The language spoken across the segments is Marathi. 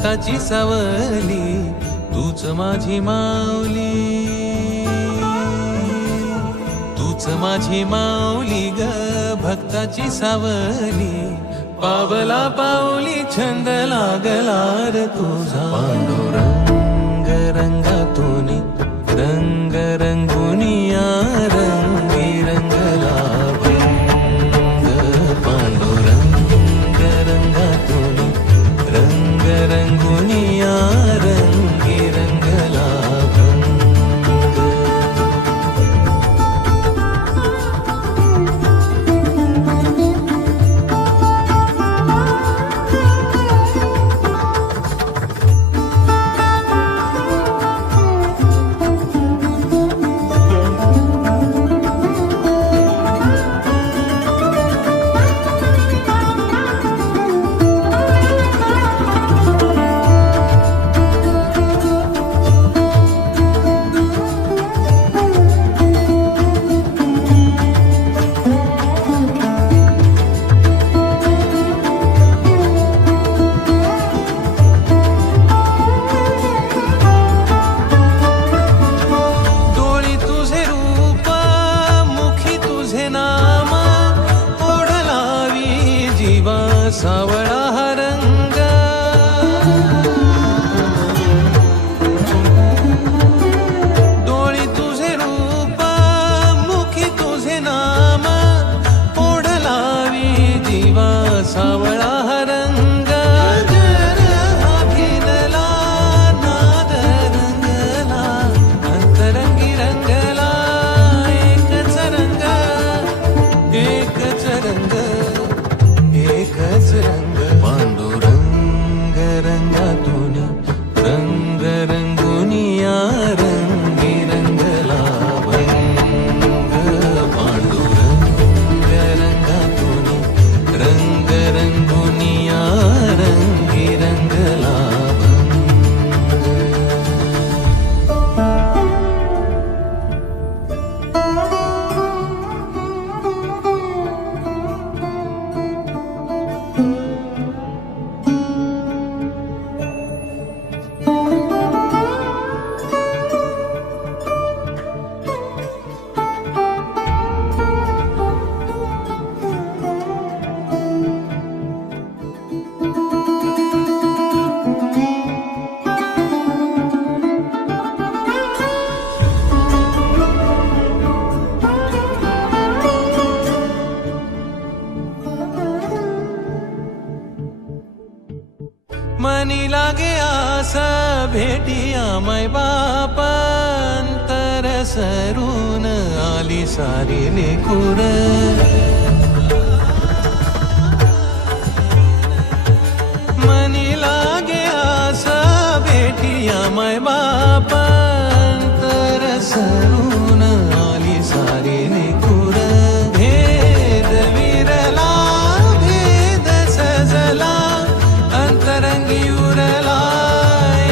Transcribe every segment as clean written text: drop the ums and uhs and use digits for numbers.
भक्ताची सावली, तूच माझी माऊली, तूच माझी माऊली ग भक्ताची सावली. पावला पाऊली छंद लागला रे तुझा, पांडुरंग रंगातून रंग रंगुनिया रंगी रंगला भंग. पांडुरंग रंगातून रंग रंगुनिया रंगी रंगला भंग. सावळा हा रंग, डोळी तुझे रूप मुखी तुझे नाम, ओढ लावी जीवा सावळा हा रंग. जर हा भिनला नाद रंगला, अंतरंगी रंगला एकच रंग, एकच रंग, एकच रंग. पांडुरंग रंगातून रंग रंगुनिया रंगी रंगला भंग. पांडुरंग रंगातून रंग रंगुनिया रंगी रंगला भंग. मनी लागे आस भेटिया मै बाप, अंतर सरून आली सारी लेकुर. मनी लागे आस भेटिया मै बाप, अंतर सरून आली सारी लेकुर. भेद विरला भेद सजला, अंतरंगी उरला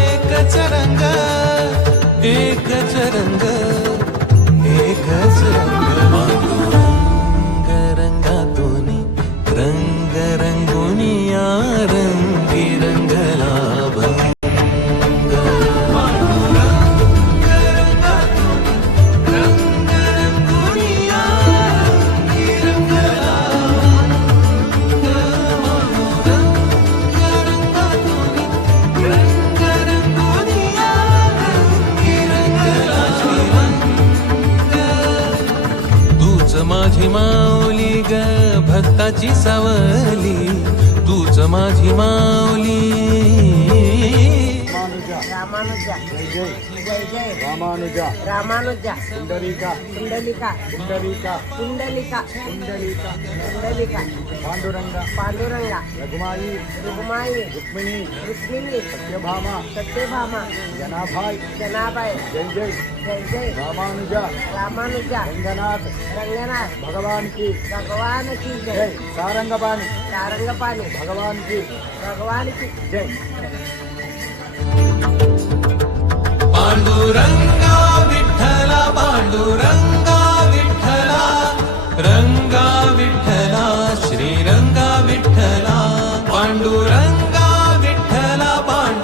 एकच रंग, एकच रंग, एकच रंग. पांडुरंग रंगातून रंग रंगुनिया रंगी रंगला भंग. पांडुरंग रंगातून रंग रंगुनिया रंगी रंगला भंग. तूच माझी माऊली ग भक्ताची सावली, तूच माझी माऊली. रामानुजा जय जय रामानुजा रामानुजा पुंडलिका पुंडलिका पुंडलिका पुंडलिका पुंडलिका पुंडलिका पांडुरंगा पांडुरंगा रघुमाई रघुमाई रुक्मिणी रुक्मिणी सत्यभामा सत्यभामा जनाभाई जनाबाई जय जय जय जय रामानुजा रामानुजा रंगनाथ रंगनाथ भगवान की जय. सारंगपाणी सारंगपाणी भगवान की जय. पांडुरंगा विठ्ठला पांडुरंगा विठ्ठला, रंगा विठ्ठला श्रीरंगा विठ्ठला. पांडुरंगा विठ्ठला पांडुरंगा